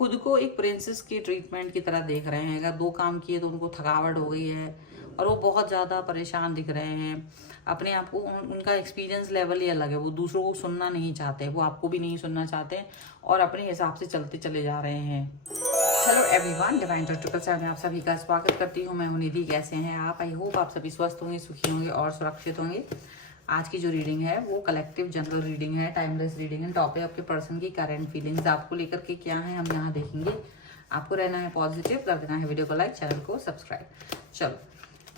खुद को एक प्रिंसेस की ट्रीटमेंट की तरह देख रहे हैं। अगर 2 काम किए तो उनको थकावट हो गई है और वो बहुत ज़्यादा परेशान दिख रहे हैं। अपने आप को उनका एक्सपीरियंस लेवल ही अलग है। वो दूसरों को सुनना नहीं चाहते, वो आपको भी नहीं सुनना चाहते और अपने हिसाब से चलते चले जा रहे हैं। हेलो एवरीवन, डिवाइन टॉक्टिकल चैनल में आप सभी का स्वागत करती हूँ। मैं हूँ निधि। कैसे हैं आप? आई होप आप सभी स्वस्थ होंगे, सुखी होंगे और सुरक्षित होंगे। आज की जो रीडिंग है वो कलेक्टिव जनरल रीडिंग है, टाइमलेस रीडिंग है। टॉपिक आपके पर्सन की करंट फीलिंग्स आपको लेकर के क्या है हम यहाँ देखेंगे। आपको रहना है पॉजिटिव, कर देना है वीडियो को लाइक, चैनल को सब्सक्राइब। चलो,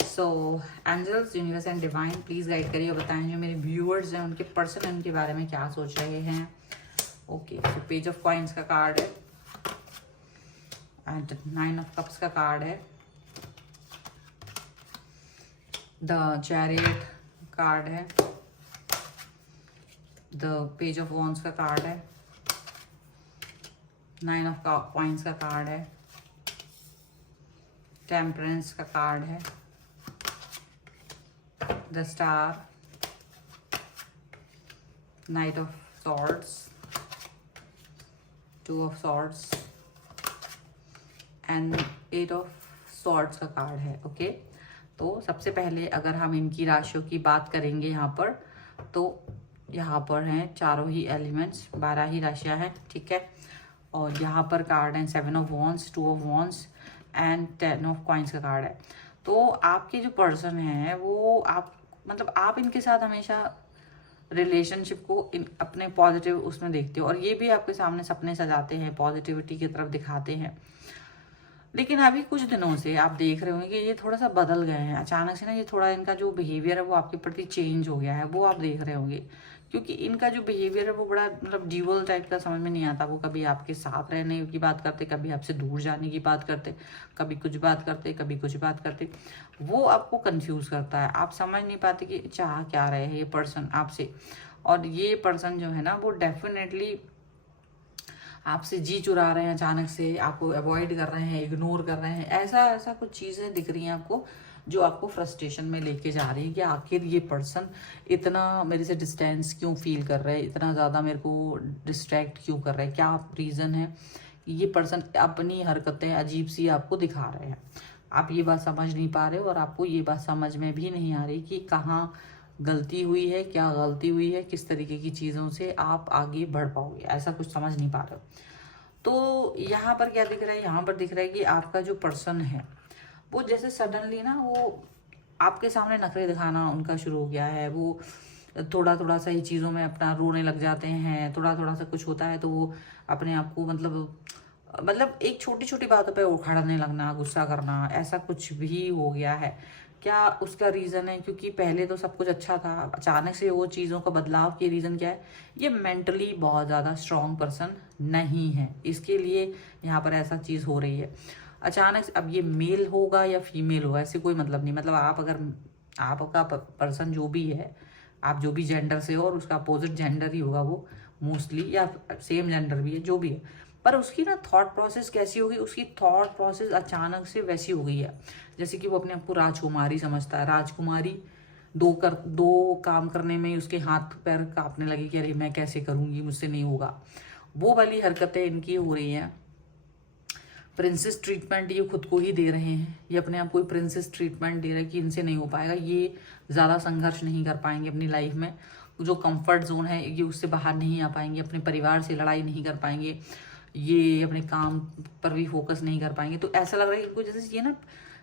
so angels, universe and divine please guide करिए, बताएं जो मेरे व्यूअर्स हैं उनके पर्सन है उनके बारे में क्या सोच रहे हैं। Okay, so page of coins का कार्ड है एंड 9 ऑफ कप्स का कार्ड है, द चैरियट कार्ड है, द पेज ऑफ वॉन्ड्स का कार्ड है, 9 ऑफ कॉइन्स का कार्ड है, टेम्परेंस का कार्ड है, the star, night of swords, 2 of swords and 8 of swords का कार्ड है। ओके, तो सबसे पहले अगर हम इनकी राशियों की बात करेंगे यहाँ पर, तो यहाँ पर हैं चारों ही एलिमेंट्स, 12 ही राशियाँ हैं, ठीक है। और यहाँ पर कार्ड हैं 7 of wands, 2 of wands and 10 of coins का कार्ड है। तो आपके जो पर्सन है वो आप इनके साथ हमेशा रिलेशनशिप को अपने पॉजिटिव उसमें देखते हो और ये भी आपके सामने सपने सजाते हैं, पॉजिटिविटी की तरफ दिखाते हैं। लेकिन अभी कुछ दिनों से आप देख रहे होंगे कि ये थोड़ा सा बदल गए हैं। अचानक से ना ये थोड़ा इनका जो बिहेवियर है वो आपके प्रति चेंज हो गया है, वो आप देख रहे होंगे। क्योंकि इनका जो बिहेवियर है वो बड़ा ड्यूअल टाइप का, समझ में नहीं आता। वो कभी आपके साथ रहने की बात करते, कभी आपसे दूर जाने की बात करते, कभी कुछ बात करते, कभी कुछ बात करते। वो आपको कंफ्यूज करता है, आप समझ नहीं पाते कि चाह क्या रहे हैं ये पर्सन आपसे। और ये पर्सन जो है ना वो डेफिनेटली आपसे जी चुरा रहे हैं, अचानक से आपको अवॉइड कर रहे हैं, इग्नोर कर रहे हैं। ऐसा कुछ चीज़ें दिख रही हैं आपको जो आपको फ्रस्ट्रेशन में लेके जा रही है कि आखिर ये पर्सन इतना मेरे से डिस्टेंस क्यों फील कर रहा है, इतना ज़्यादा मेरे को डिस्ट्रैक्ट क्यों कर रहा है, क्या रीज़न है कि ये पर्सन अपनी हरकतें अजीब सी आपको दिखा रहे हैं। आप ये बात समझ नहीं पा रहे हो और आपको ये बात समझ में भी नहीं आ रही कि कहाँ गलती हुई है, क्या गलती हुई है, किस तरीके की चीज़ों से आप आगे बढ़ पाओगे, ऐसा कुछ समझ नहीं पा रहे हो। तो यहाँ पर क्या दिख रहा है, यहाँ पर दिख रहा है कि आपका जो पर्सन है वो जैसे सडनली ना वो आपके सामने नखरे दिखाना उनका शुरू हो गया है। वो थोड़ा थोड़ा सा ही चीज़ों में अपना रोने लग जाते हैं, थोड़ा थोड़ा सा कुछ होता है तो वो अपने आप को मतलब एक छोटी छोटी बातों पे उखाड़ने लगना, गुस्सा करना, ऐसा कुछ भी हो गया है। क्या उसका रीज़न है? क्योंकि पहले तो सब कुछ अच्छा था, अचानक से वो चीज़ों का बदलाव की रीज़न क्या है? ये मेंटली बहुत ज़्यादा स्ट्रॉन्ग पर्सन नहीं है, इसके लिए यहाँ पर ऐसा चीज़ हो रही है अचानक से। अब ये मेल होगा या फीमेल होगा ऐसे कोई मतलब नहीं। मतलब आपका पर्सन जो भी है, आप जो भी जेंडर से हो और उसका अपोजिट जेंडर ही होगा वो मोस्टली, या सेम जेंडर भी है जो भी है, पर उसकी ना थॉट प्रोसेस कैसी होगी, उसकी थॉट प्रोसेस अचानक से वैसी हो गई है जैसे कि वो अपने आप को राजकुमारी समझता है। राजकुमारी दो काम करने में उसके हाथ पैर कांपने लगे कि अरे मैं कैसे करूंगी, मुझसे नहीं होगा। वो वाली हरकतें इनकी हो रही हैं। प्रिंसेस ट्रीटमेंट ये खुद को ही दे रहे हैं, ये अपने आप को प्रिंसेस ट्रीटमेंट दे रहे हैं कि इनसे नहीं हो पाएगा, ये ज़्यादा संघर्ष नहीं कर पाएंगे अपनी लाइफ में। जो कंफर्ट जोन है ये उससे बाहर नहीं आ पाएंगे, अपने परिवार से लड़ाई नहीं कर पाएंगे, ये अपने काम पर भी फोकस नहीं कर पाएंगे। तो ऐसा लग रहा है इनको जैसे ये ना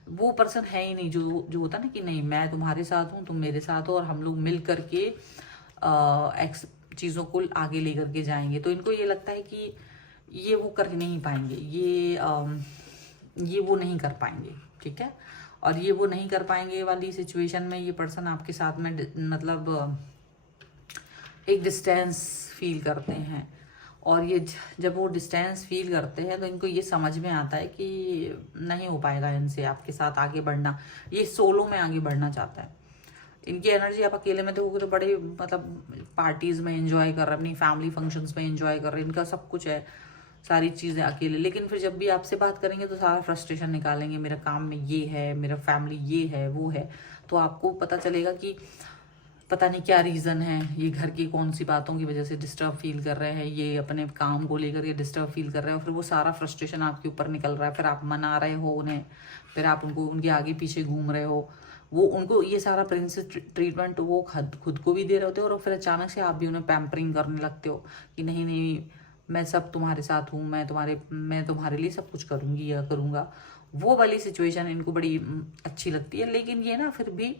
वो पर्सन है ही नहीं जो होता ना कि नहीं मैं तुम्हारे साथ हूँ, तुम मेरे साथ हो और हम लोग मिल करके एक्स चीज़ों को आगे लेकर के जाएंगे। तो इनको ये लगता है कि ये वो कर नहीं पाएंगे, ये वो नहीं कर पाएंगे, ठीक है। और ये वो नहीं कर पाएंगे वाली सिचुएशन में ये पर्सन आपके साथ में मतलब एक डिस्टेंस फील करते हैं। और ये जब वो डिस्टेंस फील करते हैं तो इनको ये समझ में आता है कि नहीं हो पाएगा इनसे आपके साथ आगे बढ़ना। ये सोलो में आगे बढ़ना चाहता है। इनकी एनर्जी आप अकेले में देखोगे तो बड़े मतलब पार्टीज में एंजॉय कर रहे हैं, अपनी फैमिली फंक्शंस में एंजॉय कर रहे हैं, इनका सब कुछ है, सारी चीज़ें अकेले। लेकिन फिर जब भी आपसे बात करेंगे तो सारा फ्रस्ट्रेशन निकालेंगे, मेरा काम में ये है, मेरा फैमिली ये है वो है। तो आपको पता चलेगा कि पता नहीं क्या रीज़न है, ये घर की कौन सी बातों की वजह से डिस्टर्ब फील कर रहे हैं, ये अपने काम को लेकर ये डिस्टर्ब फील कर रहे हैं, और फिर वो सारा फ्रस्ट्रेशन आपके ऊपर निकल रहा है, फिर आप मना रहे हो उन्हें, फिर आप उनको उनके आगे पीछे घूम रहे हो, वो उनको ये सारा प्रिंसेस ट्रीटमेंट वो खुद को भी दे रहे होते हो, और फिर अचानक से आप भी उन्हें पैम्परिंग करने लगते हो कि नहीं नहीं मैं सब तुम्हारे साथ हूँ, मैं तुम्हारे लिए सब कुछ करूँगी या करूँगा। वो वाली सिचुएशन इनको बड़ी अच्छी लगती है। लेकिन ये ना फिर भी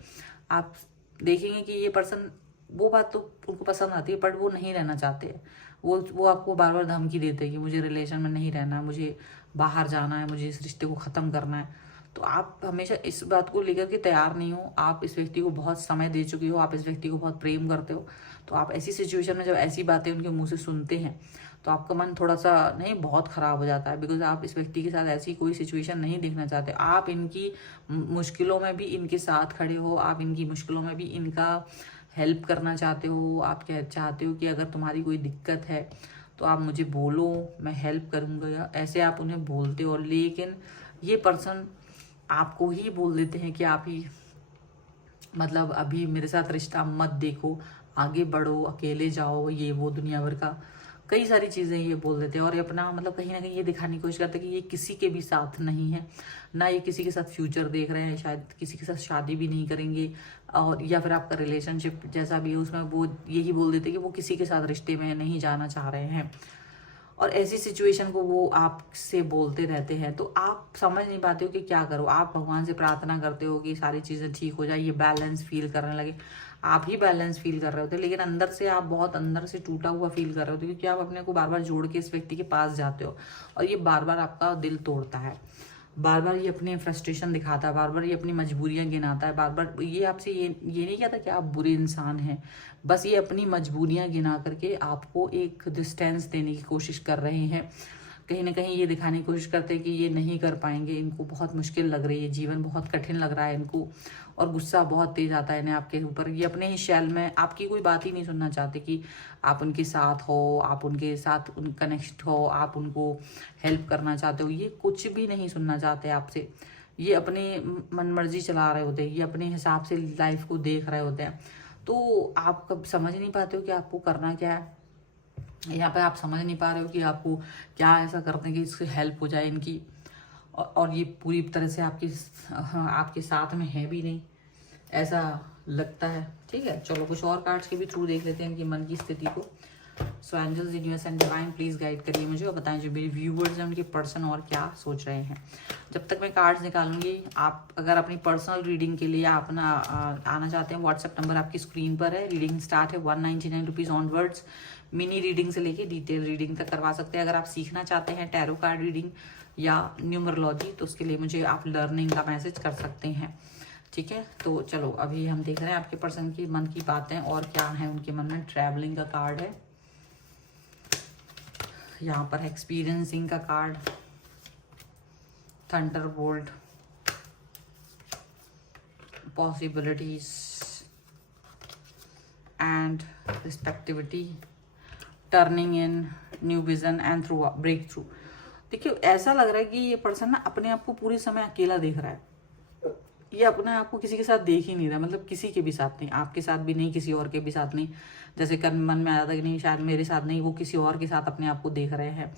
आप देखेंगे कि ये पर्सन, वो बात तो उनको पसंद आती है, बट वो नहीं रहना चाहते हैं। वो आपको बार बार धमकी देते हैं कि मुझे रिलेशन में नहीं रहना है, मुझे बाहर जाना है, मुझे इस रिश्ते को ख़त्म करना है। तो आप हमेशा इस बात को लेकर के तैयार नहीं हो, आप इस व्यक्ति को बहुत समय दे चुकी हो, आप इस व्यक्ति को बहुत प्रेम करते हो, तो आप ऐसी सिचुएशन में जब ऐसी बातें उनके मुंह से सुनते हैं तो आपका मन थोड़ा सा नहीं बहुत ख़राब हो जाता है, बिकॉज आप इस व्यक्ति के साथ ऐसी कोई सिचुएशन नहीं देखना चाहते। आप इनकी मुश्किलों में भी इनके साथ खड़े हो, आप इनकी मुश्किलों में भी इनका हेल्प करना चाहते हो। आप क्या चाहते हो कि अगर तुम्हारी कोई दिक्कत है तो आप मुझे बोलो, मैं हेल्प करूँगा, ऐसे आप उन्हें बोलते हो। लेकिन ये पर्सन आपको ही बोल देते हैं कि आप ही मतलब अभी मेरे साथ रिश्ता मत देखो, आगे बढ़ो, अकेले जाओ, ये वो दुनिया भर का कई सारी चीज़ें ये बोल देते हैं। और ये अपना मतलब कहीं ना कहीं ये दिखाने की कोशिश करते हैं कि ये किसी के भी साथ नहीं है, ना ये किसी के साथ फ्यूचर देख रहे हैं, शायद किसी के साथ शादी भी नहीं करेंगे, और या फिर आपका रिलेशनशिप जैसा भी है उसमें वो यही बोल देते हैं कि वो किसी के साथ रिश्ते में नहीं जाना चाह रहे हैं। और ऐसी सिचुएशन को वो आपसे बोलते रहते हैं, तो आप समझ नहीं पाते हो कि क्या करो। आप भगवान से प्रार्थना करते हो कि सारी चीज़ें ठीक हो जाए, ये बैलेंस फील करने लगे, आप ही बैलेंस फील कर रहे होते, लेकिन अंदर से आप बहुत अंदर से टूटा हुआ फील कर रहे होते, क्योंकि आप अपने को बार बार जोड़ के इस व्यक्ति के पास जाते हो, और ये बार बार आपका दिल तोड़ता है, बार बार ये अपने फ्रस्ट्रेशन दिखाता है, बार बार ये अपनी मजबूरियां गिनाता है, बार बार ये आपसे ये नहीं कहता कि आप बुरे इंसान हैं, बस ये अपनी मजबूरियां गिना करके आपको एक डिस्टेंस देने की कोशिश कर रहे हैं। कहीं ना कहीं ये दिखाने की कोशिश करते हैं कि ये नहीं कर पाएंगे, इनको बहुत मुश्किल लग रही है, जीवन बहुत कठिन लग रहा है इनको, और गुस्सा बहुत तेज आता है इन्हें आपके ऊपर। ये अपने ही शैल में आपकी कोई बात ही नहीं सुनना चाहते कि आप उनके साथ हो, आप उनके साथ कनेक्ट हो, आप उनको हेल्प करना चाहते हो, ये कुछ भी नहीं सुनना चाहते आपसे। ये अपनी मनमर्जी चला रहे होते हैं, ये अपने हिसाब से लाइफ को देख रहे होते हैं। तो आप कब समझ नहीं पाते हो कि आपको करना क्या है। यहाँ पे आप समझ नहीं पा रहे हो कि आपको क्या ऐसा करते हैं कि इससे हेल्प हो जाए इनकी, और ये पूरी तरह से आपके साथ में है भी नहीं, ऐसा लगता है। ठीक है, चलो कुछ और कार्ड्स के भी थ्रू देख लेते हैं इनकी मन की स्थिति को। So angels, universe and divine please guide करिए मुझे, और बताएं जो मेरे व्यूवर्स हैं उनके पर्सन और क्या सोच रहे हैं। जब तक मैं कार्ड्स निकालूंगी, आप अगर अपनी पर्सनल रीडिंग के लिए आप ना आना चाहते हैं, व्हाट्सएप नंबर आपकी स्क्रीन पर है। रीडिंग स्टार्ट है 199 रुपीज़ ऑनवर्ड्स। मिनी रीडिंग से लेके डिटेल रीडिंग तक करवा सकते हैं। अगर आप सीखना चाहते हैं टैरो कार्ड रीडिंग या न्यूमरोलॉजी, तो उसके लिए मुझे आप लर्निंग का मैसेज कर सकते हैं। ठीक है, तो चलो अभी हम देख रहे हैं आपके पर्सन की मन की बातें और क्या है उनके मन में। ट्रैवलिंग का कार्ड है यहाँ पर, एक्सपीरियंसिंग का card, thunderbolt, possibilities and respectivity, turning in, new vision and through breakthrough. देखिए ऐसा लग रहा है कि ये पर्सन ना अपने आप को पूरे समय अकेला देख रहा है, ये अपने आप को किसी के साथ देख ही नहीं रहा, मतलब किसी के भी साथ नहीं, आपके साथ भी नहीं, किसी और के भी साथ नहीं। जैसे कर मन में आया था कि नहीं शायद मेरे साथ नहीं, वो किसी और के साथ अपने आप को देख रहे हैं,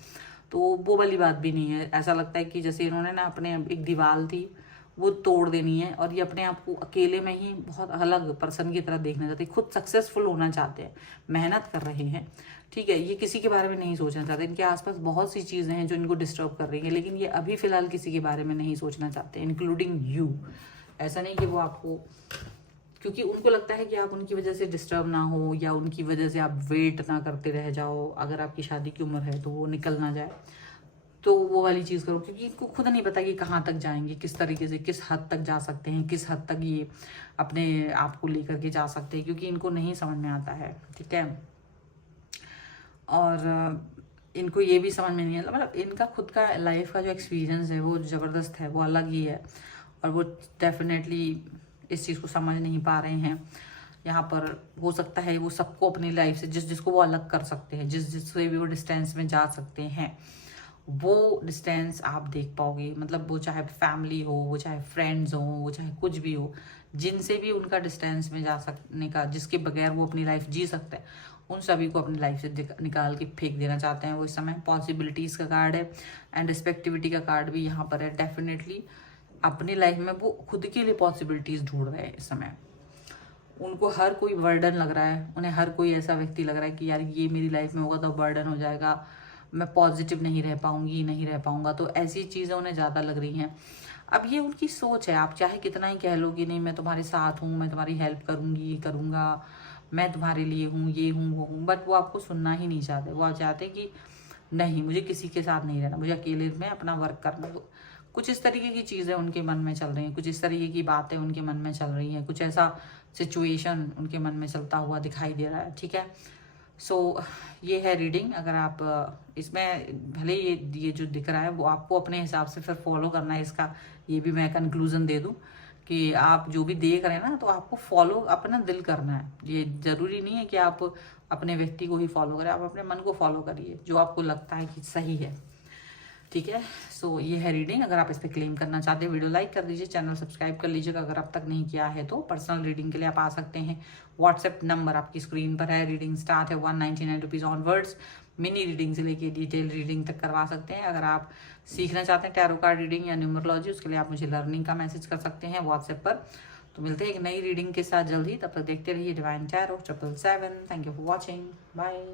तो वो वाली बात भी नहीं है। ऐसा लगता है कि जैसे इन्होंने ना अपने एक दीवार थी वो तोड़ देनी है, और ये अपने आप को अकेले में ही बहुत अलग पर्सन की तरह देखना चाहते हैं, खुद सक्सेसफुल होना चाहते हैं, मेहनत कर रहे हैं। ठीक है, ये किसी के बारे में नहीं सोचना चाहते, इनके आसपास बहुत सी चीज़ें हैं जो इनको डिस्टर्ब कर रही हैं, लेकिन ये अभी फिलहाल किसी के बारे में नहीं सोचना चाहते, इंक्लूडिंग यू। ऐसा नहीं कि वो आपको, क्योंकि उनको लगता है कि आप उनकी वजह से डिस्टर्ब ना हो, या उनकी वजह से आप वेट ना करते रह जाओ, अगर आपकी शादी की उम्र है तो वो निकल ना जाए, तो वो वाली चीज़ करो। क्योंकि इनको खुद नहीं पता कि कहाँ तक जाएंगे, किस तरीके से, किस हद तक जा सकते हैं, किस हद तक ये अपने आप को लेकर के जा सकते हैं, क्योंकि इनको नहीं समझ में आता है। ठीक है, और इनको ये भी समझ में नहीं आता, मतलब इनका खुद का लाइफ का जो एक्सपीरियंस है वो ज़बरदस्त है, वो अलग ही है, और वो डेफिनेटली इस चीज़ को समझ नहीं पा रहे हैं। यहाँ पर हो सकता है वो सबको अपनी लाइफ से जिसको वो अलग कर सकते हैं, जिससे भी वो डिस्टेंस में जा सकते हैं, वो डिस्टेंस आप देख पाओगे। मतलब वो चाहे फैमिली हो, वो चाहे फ्रेंड्स हो, वो चाहे कुछ भी हो, जिनसे भी उनका डिस्टेंस में जा सकने का, जिसके बगैर वो अपनी लाइफ जी सकते हैं, उन सभी को अपनी लाइफ से निकाल के फेंक देना चाहते हैं वो इस समय। पॉसिबिलिटीज़ का कार्ड है एंड रिस्पेक्टिविटी का कार्ड भी यहाँ पर है। डेफिनेटली अपनी लाइफ में वो खुद के लिए पॉसिबिलिटीज़ ढूंढ रहे हैं इस समय। उनको हर कोई बर्डन लग रहा है, उन्हें हर कोई ऐसा व्यक्ति लग रहा है कि यार ये मेरी लाइफ में होगा तो बर्डन हो जाएगा, मैं पॉजिटिव नहीं रह पाऊंगी, नहीं रह पाऊंगा। तो ऐसी चीज़ें उन्हें ज़्यादा लग रही हैं। अब ये उनकी सोच है, आप चाहे कितना ही कह लो कि नहीं मैं तुम्हारे साथ हूँ, मैं तुम्हारी हेल्प करूँगी, ये करूँगा, मैं तुम्हारे लिए हूँ, ये हूँ, वो हूँ, बट वो आपको सुनना ही नहीं चाहते। वो चाहते कि नहीं, मुझे किसी के साथ नहीं रहना, मुझे अकेले में अपना वर्क करना दो। कुछ इस तरीके की चीज़ें उनके मन में चल रही हैं, कुछ इस तरीके की बातें उनके मन में चल रही हैं, कुछ ऐसा सिचुएशन उनके मन में चलता हुआ दिखाई दे रहा है। ठीक है, सो ये है रीडिंग। अगर आप इसमें भले ये जो दिख रहा है वो आपको अपने हिसाब से फिर फॉलो करना है। इसका ये भी मैं कंक्लूजन दे दूं कि आप जो भी देख रहे हैं ना, तो आपको फॉलो अपना दिल करना है। ये जरूरी नहीं है कि आप अपने व्यक्ति को ही फॉलो करें, आप अपने मन को फॉलो करिए जो आपको लगता है कि सही है। ठीक है, सो ये है रीडिंग। अगर आप इस पर क्लेम करना चाहते हैं, वीडियो लाइक कर दीजिए, चैनल सब्सक्राइब कर लीजिएगा अगर अब तक नहीं किया है तो। पर्सनल रीडिंग के लिए आप आ सकते हैं, व्हाट्सएप नंबर आपकी स्क्रीन पर है। रीडिंग स्टार्ट है 199 रुपीज़ ऑनवर्ड्स। मिनी रीडिंग से लेके डिटेल रीडिंग तक करवा सकते हैं। अगर आप सीखना चाहते हैं टैरो कार्ड रीडिंग या न्यूमरोलॉजी, उसके लिए आप मुझे लर्निंग का मैसेज कर सकते हैं व्हाट्सएप पर। तो मिलते हैं एक नई रीडिंग के साथ जल्दी, तब तक देखते रहिए divine tarot 777। Thank you for watching, bye.